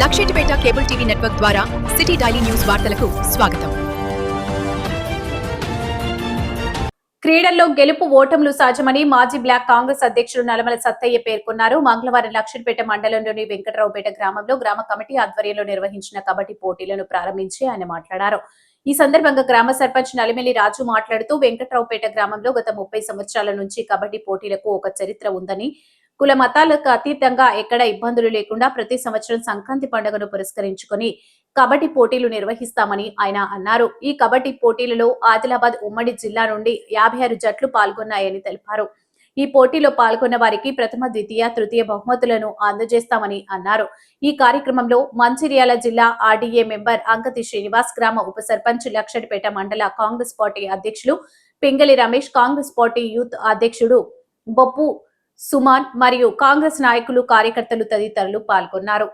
Luxettipet cable TV network ద్వారా city daily news వార్తలకు స్వాగతం. క్రీడల్లో గెలుపు ఓటములు సహజమని మాజీ బ్లాక్ కాంగ్రెస్ అధ్యక్షుడు నలమల సత్తయ్య పేర్కొన్నారు. మంగళవారం లక్షణపేట మండలంలోని వెంకటరావుపేట గ్రామంలో గ్రామ కమిటీ ఆధ్వర్యంలో నిర్వహించిన కబడ్డీ పోటీలను ప్రారంభించి ఆయన మాట్లాడారు. ఈ సందర్భంగా గ్రామ సర్పంచ్ నలిమెలి రాజు మాట్లాడుతూ వెంకట్రావుపేట గ్రామంలో గత ముప్పై సంవత్సరాల నుంచి కబడ్డీ పోటీలకు ఒక చరిత్ర ఉందని కుల మతాలకు అతీతంగా ఎక్కడ ఇబ్బందులు లేకుండా ప్రతి సంవత్సరం సంక్రాంతి పండుగను పురస్కరించుకొని కబడ్డీ పోటీలు నిర్వహిస్తామని ఆయన అన్నారు. ఈ కబడ్డీ పోటీలలో ఆదిలాబాద్ ఉమ్మడి జిల్లా నుండి యాభై ఆరు జట్లు పాల్గొన్నాయని తెలిపారు. ఈ పోటీలో పాల్గొన్న వారికి ప్రథమ ద్వితీయ తృతీయ బహుమతులను అందజేస్తామని అన్నారు. ఈ కార్యక్రమంలో మంచిర్యాల జిల్లా ఆర్డీఏ మెంబర్ అంకతి శ్రీనివాస్ గ్రామ ఉప సర్పంచ్ లక్షడిపేట మండల కాంగ్రెస్ పార్టీ అధ్యక్షులు పింగళి రమేష్ కాంగ్రెస్ పార్టీ యూత్ అధ్యక్షుడు బొప్పు సుమాన్ మరియు కాంగ్రెస్ నాయకులు కార్యకర్తలు తదితరులు పాల్గొన్నారు.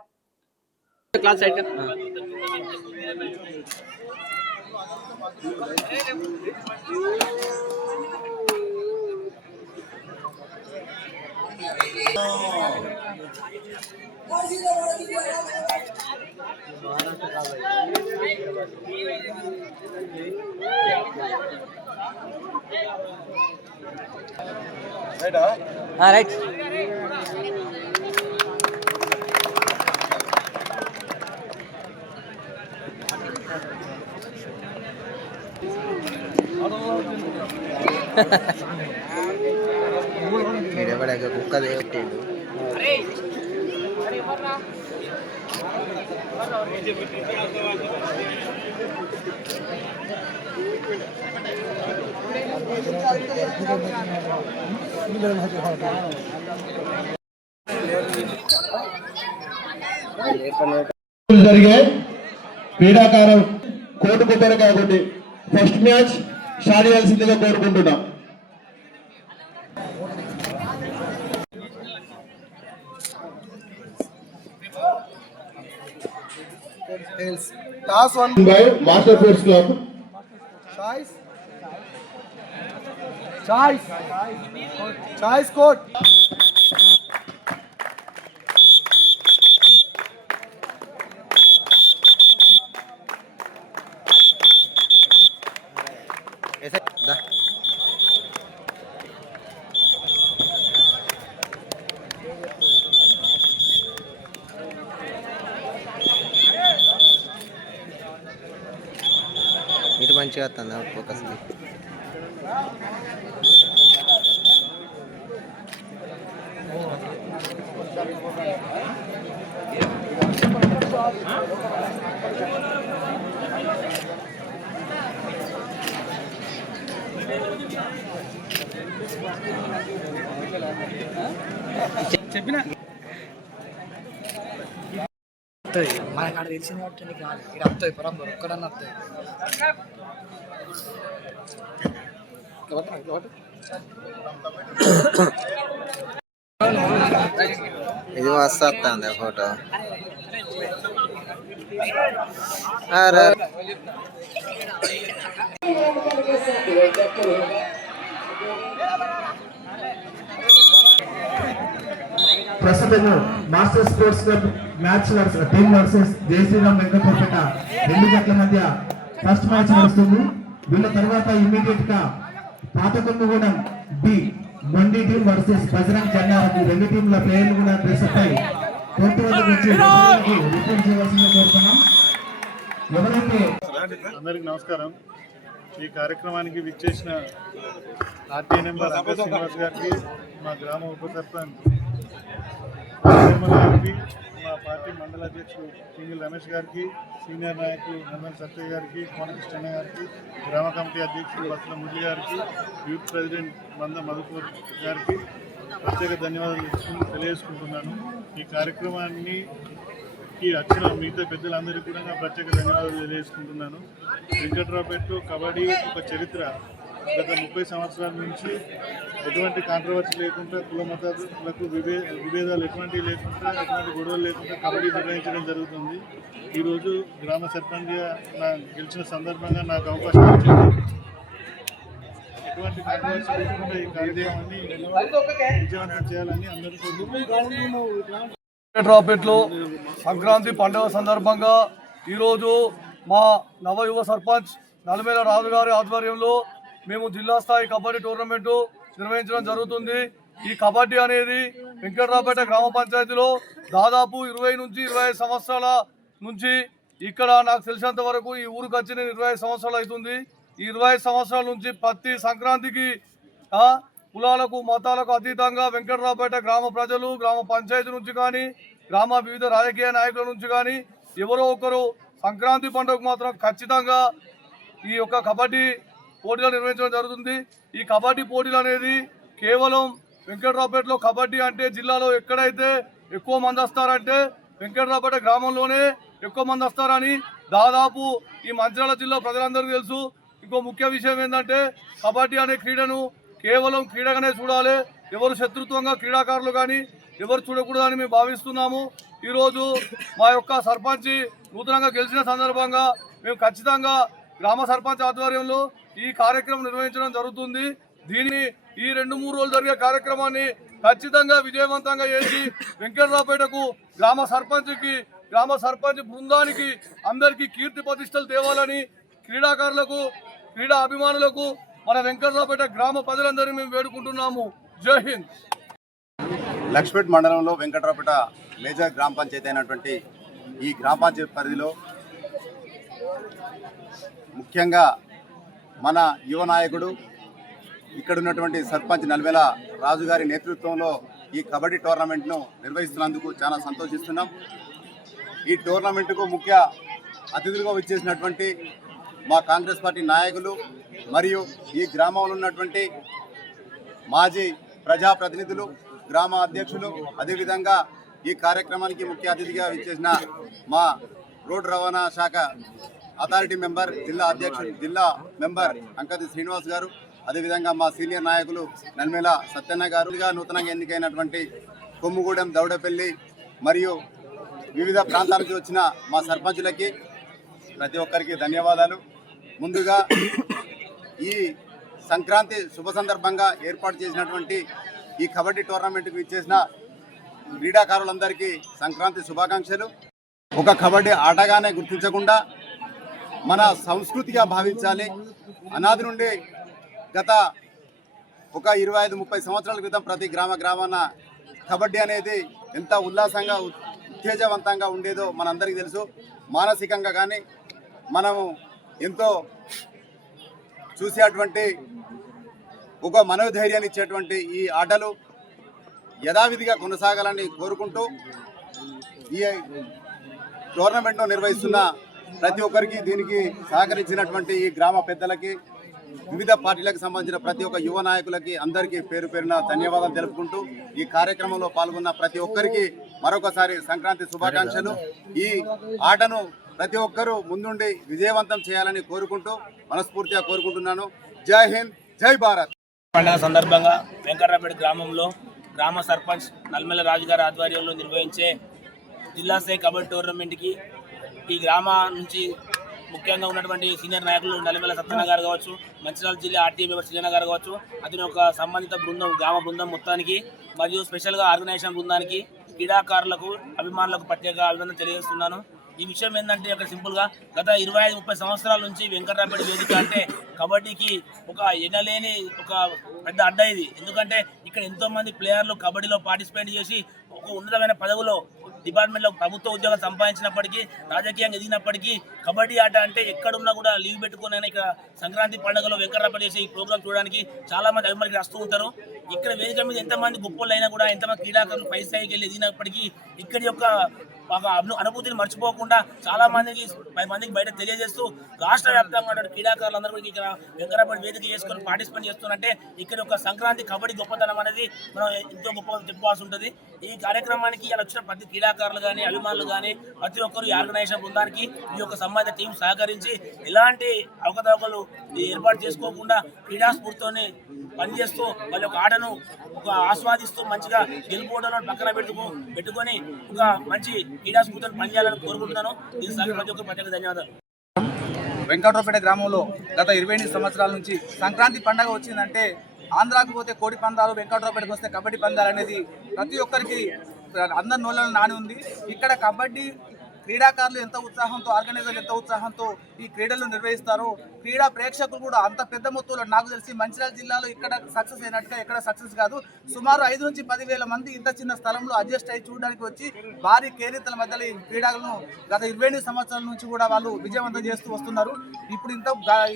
ఏడా రైట్ కుక్కదే పెట్టిండు జరిగే క్రీడాకారం కోర్టు కొబ్బరికాయ కాబట్టి ఫస్ట్ మ్యాచ్ స్టార్ట్ చేయాల్సిందిగా కోరుకుంటున్నాం. Hills. Last one by Master first Club. Choice. Choice. Choice court. మంచిగా వస్తుంది ఫోకస్ చెప్పిన? వస్తుంది మనకు అక్కడ తెలిసింది కాబట్టి నీకు రాదు ఇక్కడ వస్తుంది బరాబర్ ఒక్కడన్నా వస్తుంది ఇది మస్తు వస్తుంది ఫోటో అరే ప్రస్తుతం master sports club match team versus Jayasriram Venkatapeta రెండు జట్ల మధ్య ఫస్ట్ మ్యాచ్ నడుస్తుంది. వీళ్ళ తర్వాత ఇమ్మీడియట్గా పాతకొండగూడెం బి మొండి టీం వర్సెస్ బజరంగ్ జన్నారకి రెండు టీంల ప్లేయర్లు కూడా డ్రెస్ అప్ అయి కోర్టు వద్దకు వచ్చి రిపోర్ట్ చేయవలసిందిగా కోరుతున్నాం. ఎవరైతే అందరికి నమస్కారం. ఈ కార్యక్రమానికి విచ్చేసిన ఆర్టీ నెంబర్ అంక శ్రీనివాస్ గారికి మా గ్రామ ఉప సర్పంచ్ మా పార్టీ మండల అధ్యక్షుడు సింగిల్ రమేష్ గారికి సీనియర్ నాయకులు నందన్ సత్య గారికి కోనకృష్ణ గారికి గ్రామ కమిటీ అధ్యక్షుడు బత్తుల మురళి గారికి యూత్ ప్రెసిడెంట్ మంద మధుకూర్ గారికి ప్రత్యేక ధన్యవాదాలు తెలియజేసుకుంటున్నాను. ఈ కార్యక్రమాన్ని ఈ వచ్చిన మిగతా పెద్దలందరికీ కూడా ప్రత్యేక ధన్యవాదాలు తెలియజేసుకుంటున్నాను. వెంకట్రావుపేటలో కబడ్డీ ఒక చరిత్ర. గత ముప్పై సంవత్సరాల నుంచి ఎటువంటి కాంట్రవర్సీ లేకుండా కుల మతాలకు విభే విభేదాలు ఎటువంటివి లేకుండా ఎటువంటి గొడవలు లేకుండా కబడ్డీ నిర్వహించడం జరుగుతుంది ఈరోజు గ్రామ సర్పంచ్గా నా గెలిచిన సందర్భంగా నాకు అవకాశం ఇచ్చింది ఎటువంటి కాంట్రవర్సీ లేకుండా ఈ కార్యక్రమాన్ని విజయవంతం చేయాలని అందరికీ కోరుకుంటున్నాను. సంక్రాంతి పండుగ సందర్భంగా ఈరోజు మా నవయువ సర్పంచ్ నలమేల రాజు గారి ఆధ్వర్యంలో మేము జిల్లా స్థాయి కబడ్డీ టోర్నమెంటు నిర్వహించడం జరుగుతుంది. ఈ కబడ్డీ అనేది వెంకట్రావుపేట గ్రామ పంచాయతీలో దాదాపు ఇరవై నుంచి ఇరవై ఐదు సంవత్సరాల నుంచి ఇక్కడ నాకు తెలిసినంత వరకు ఈ ఊరికి వచ్చి నేను ఇరవై సంవత్సరాలు అవుతుంది. ఈ ఇరవై ఐదు సంవత్సరాల నుంచి ప్రతి సంక్రాంతికి కులాలకు మతాలకు అతీతంగా వెంకటరావుపేట గ్రామ ప్రజలు గ్రామ పంచాయతీ నుంచి కానీ గ్రామ వివిధ రాజకీయ నాయకుల నుంచి కానీ ఎవరో ఒకరు సంక్రాంతి పండుగకు మాత్రం ఖచ్చితంగా ఈ యొక్క కబడ్డీ పోటీలు నిర్వహించడం జరుగుతుంది. ఈ కబడ్డీ పోటీలు అనేది కేవలం వెంకటరావుపేటలో కబడ్డీ అంటే జిల్లాలో ఎక్కడైతే ఎక్కువ మంది వస్తారంటే వెంకటరావుపేట గ్రామంలోనే ఎక్కువ మంది వస్తారని దాదాపు ఈ మంచిర్యాల జిల్లా ప్రజలందరికీ తెలుసు. ఇంకో ముఖ్య విషయం ఏంటంటే కబడ్డీ అనే క్రీడను కేవలం క్రీడగానే చూడాలి. ఎవరు శత్రుత్వంగా క్రీడాకారులు కానీ ఎవరు చూడకూడదని మేము భావిస్తున్నాము. ఈరోజు మా యొక్క సర్పంచ్ నూతనంగా గెలిచిన సందర్భంగా మేము ఖచ్చితంగా గ్రామ సర్పంచ్ ఆధ్వర్యంలో ఈ కార్యక్రమం నిర్వహించడం జరుగుతుంది. దీనిని ఈ రెండు మూడు రోజులు జరిగే కార్యక్రమాన్ని ఖచ్చితంగా విజయవంతంగా చేసి వెంకటరావుపేటకు గ్రామ సర్పంచ్కి గ్రామ సర్పంచ్ బృందానికి అందరికీ కీర్తి ప్రతిష్టలు తేవాలని క్రీడాకారులకు క్రీడా అభిమానులకు మన వెంకటరావుపేట గ్రామ ప్రజలందరినీ మేము వేడుకుంటున్నాము. జై హింద్. లక్ష్మీపేట మండలంలో వెంకటరావుపేట మేజర్ గ్రామ పంచాయతీ అయినటువంటి ఈ గ్రామ పంచాయతీ పరిధిలో ముఖ్యంగా మన యువ నాయకుడు ఇక్కడ ఉన్నటువంటి సర్పంచ్ నల్వెల రాజు గారి నేతృత్వంలో ఈ కబడ్డీ టోర్నమెంట్ను నిర్వహిస్తున్నందుకు చాలా సంతోషిస్తున్నాం. ఈ టోర్నమెంటుకు ముఖ్య అతిథులుగా వచ్చేసినటువంటి మా కాంగ్రెస్ పార్టీ నాయకులు మరియు ఈ గ్రామంలో ఉన్నటువంటి మాజీ ప్రజాప్రతినిధులు గ్రామ అధ్యక్షులు అదేవిధంగా ఈ కార్యక్రమానికి ముఖ్య అతిథిగా వచ్చేసిన మా రోడ్డు రవాణా శాఖ అథారిటీ మెంబర్ జిల్లా అధ్యక్షుడు జిల్లా మెంబర్ అంకతి శ్రీనివాస్ గారు అదేవిధంగా మా సీనియర్ నాయకులు నల్మేల సత్యన్న గారుగా నూతనంగా ఎన్నికైనటువంటి కొమ్ముగూడెం దౌడపల్లి మరియు వివిధ ప్రాంతాల నుంచి వచ్చిన మా సర్పంచులకి ప్రతి ఒక్కరికి ధన్యవాదాలు. ముందుగా ఈ సంక్రాంతి శుభ సందర్భంగా ఏర్పాటు చేసినటువంటి ఈ కబడ్డీ టోర్నమెంట్కి ఇచ్చేసిన క్రీడాకారులందరికీ సంక్రాంతి శుభాకాంక్షలు. ఒక కబడ్డీ ఆటగానే గుర్తించకుండా మన సంస్కృతిగా భావించాలి. అనాది నుండి గత ఒక ఇరవై ఐదు ముప్పై సంవత్సరాల క్రితం ప్రతి గ్రామ గ్రామాన కబడ్డీ అనేది ఎంత ఉల్లాసంగా ఉత్తేజవంతంగా ఉండేదో మనందరికీ తెలుసు. మానసికంగా కానీ మనము ఎంతో చూసేటువంటి ఒక మనోధైర్యాన్ని ఇచ్చేటువంటి ఈ ఆటలు యథావిధిగా కొనసాగాలని కోరుకుంటూ ఈ టోర్నమెంట్ను నిర్వహిస్తున్న ప్రతి ఒక్కరికి దీనికి సహకరించినటువంటి ఈ గ్రామ పెద్దలకి వివిధ పార్టీలకు సంబంధించిన ప్రతి ఒక్క యువ నాయకులకి అందరికీ పేరు పేరున ధన్యవాదాలు తెలుపుకుంటూ ఈ కార్యక్రమంలో పాల్గొన్న ప్రతి ఒక్కరికి మరొకసారి సంక్రాంతి శుభాకాంక్షలు. ఈ ఆటను ప్రతి ఒక్కరూ ముందుండి విజయవంతం చేయాలని కోరుకుంటూ మనస్ఫూర్తిగా కోరుకుంటున్నాను. జై హింద్ జై భారత్. పండుగ సందర్భంగా వెంకటరాపేట గ్రామంలో గ్రామ సర్పంచ్ నల్మెల రాజు గారి ఆధ్వర్యంలో నిర్వహించే జిల్లా స్థాయి కబడ్డీ టోర్నమెంట్కి ఈ గ్రామ నుంచి ముఖ్యంగా ఉన్నటువంటి సీనియర్ నాయకులు నల్లమెల సత్యన గారు కావచ్చు మంచిర్యాల జిల్లా ఆర్టీఏ మెంబర్ శ్రీన గారు కావచ్చు అతని ఒక సంబంధిత బృందం గ్రామ బృందం మొత్తానికి మరియు స్పెషల్గా ఆర్గనైజేషన్ బృందానికి క్రీడాకారులకు అభిమానులకు ప్రత్యేక అభినందన తెలియజేస్తున్నాను. ఈ విషయం ఏంటంటే ఒక సింపుల్గా గత ఇరవై ఐదు ముప్పై సంవత్సరాల నుంచి వెంకటరాపేట వేదిక అంటే కబడ్డీకి ఒక ఎనలేని ఒక పెద్ద అడ్డ ఇది. ఎందుకంటే ఇక్కడ ఎంతో మంది ప్లేయర్లు కబడ్డీలో పార్టిసిపేట్ చేసి ఒక ఉన్నతమైన పదవిలో డిపార్ట్మెంట్లో ప్రభుత్వ ఉద్యోగం సంపాదించినప్పటికీ రాజకీయంగా ఎదిగినప్పటికీ కబడ్డీ ఆట అంటే ఎక్కడున్నా కూడా లీవ్ పెట్టుకుని అయినా ఇక్కడ సంక్రాంతి పండుగలో వెంకటరాపేట చేసే ఈ ప్రోగ్రామ్ చూడడానికి చాలా మంది అభిమానులు వస్తూ ఉంటారు. ఇక్కడ వేదిక మీద ఎంతమంది గొప్పలు అయినా కూడా ఎంతమంది క్రీడాకారులు పై స్థాయికి వెళ్ళి ఎదిగినప్పటికీ ఇక్కడి యొక్క ఒక అను- అనుభూతిని మర్చిపోకుండా చాలా మందికి పది మందికి బయట తెలియజేస్తూ రాష్ట్ర వ్యాప్తంగా ఉన్న క్రీడాకారులందరూ కూడా ఇక్కడ వెంకటరాపేట వేదిక చేసుకొని పార్టిసిపేట్ చేస్తున్నారంటే ఇక్కడ ఒక సంక్రాంతి కబడ్డీ గొప్పతనం అనేది మనం ఎంతో గొప్ప చెప్పుకోవాల్సి ఉంటుంది. ఈ కార్యక్రమానికి ఇలా వచ్చిన ప్రతి క్రీడాకారులు కానీ అభిమానులు కానీ ప్రతి ఒక్కరు ఈ ఆర్గనైజేషన్ బృందానికి ఈ యొక్క సంబంధిత టీం సహకరించి ఇలాంటి అవకతవకలు ఏర్పాటు చేసుకోకుండా క్రీడాస్ఫూర్తితోని పనిచేస్తూ వాళ్ళ యొక్క ఆటను ఒక ఆస్వాదిస్తూ మంచిగా గెలుపుకోవడంలో పక్కన పెట్టుకో పెట్టుకొని ఒక మంచి క్రీడా స్ఫూర్తిని పనిచేయాలని కోరుకుంటున్నాను. దీని ప్రతి ఒక్కరు ప్రత్యేక ధన్యవాదాలు. వెంకటరావుపేట గ్రామంలో గత ఇరవై ఎనిమిది సంవత్సరాల నుంచి సంక్రాంతి పండగ వచ్చిందంటే ఆంధ్రాకు పోతే కోడి పందాలు వెంకటరావుపేటకు వస్తే కబడ్డీ పందాలు అనేది ప్రతి ఒక్కరికి అందరి నోళ్ళలో నాని ఉంది. ఇక్కడ కబడ్డీ క్రీడాకారులు ఎంత ఉత్సాహంతో ఆర్గనైజర్లు ఎంత ఉత్సాహంతో ఈ క్రీడలు నిర్వహిస్తారో క్రీడా ప్రేక్షకులు కూడా అంత పెద్ద మొత్తంలో నాకు తెలిసి మంచిర్యాల జిల్లాలో ఇక్కడ సక్సెస్ అయినట్టుగా ఎక్కడ సక్సెస్ కాదు. సుమారు ఐదు నుంచి పదివేల మంది ఇంత చిన్న స్థలంలో అడ్జస్ట్ అయ్యి చూడడానికి వచ్చి భారీ కేరితల మధ్యలో ఈ క్రీడలను గత ఇరవై ఎనిమిది సంవత్సరాల నుంచి కూడా వాళ్ళు విజయవంతం చేస్తూ వస్తున్నారు. ఇప్పుడు ఇంత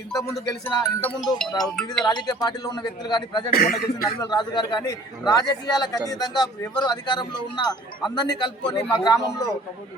ఇంత ముందు గెలిచిన ఇంత ముందు వివిధ రాజకీయ పార్టీలో ఉన్న వ్యక్తులు కానీ ప్రజెంట్ ఉన్న గెలిచిన నల్వల్ రాజు గారు కానీ రాజకీయాలకు అతీతంగా ఎవరు అధికారంలో ఉన్న అందరినీ కలుపుకొని మా గ్రామంలో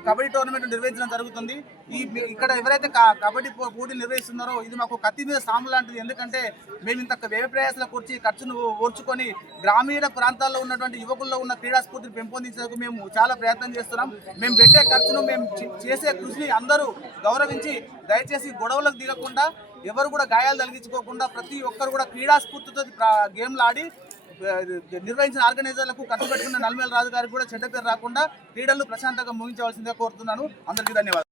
కబడ్డీ టోర్నమెంట్ నిర్వహించడం జరుగుతుంది. ఈ ఇక్కడ ఎవరైతే కబడ్డీ పో- పోటీలు నిర్వహిస్తున్నారో ఇది మాకు కత్తి మీద సాము లాంటిది. ఎందుకంటే మేము ఇంత వ్యయప్రయాసాల కూర్చి ఖర్చును ఓర్చుకొని గ్రామీణ ప్రాంతాల్లో ఉన్నటువంటి యువకుల్లో ఉన్న క్రీడా స్ఫూర్తిని పెంపొందించేందుకు మేము చాలా ప్రయత్నం చేస్తున్నాం. మేము పెట్టే ఖర్చును మేము చేసే కృషిని అందరూ గౌరవించి దయచేసి గొడవలకు దిగకుండా ఎవరు కూడా గాయాలు తగిలించుకోకుండా ప్రతి ఒక్కరు కూడా క్రీడా స్ఫూర్తితో గేమ్లు ఆడి నిర్వహించిన ఆర్గనైజర్లకు ఖర్చు పెట్టుకున్న నల్మేల రాజు గారికి కూడా చెడ్డ పేరు రాకుండా క్రీడలు ప్రశాంతంగా ముగించవలసిందిగా కోరుతున్నాను. అందరికీ ధన్యవాదాలు.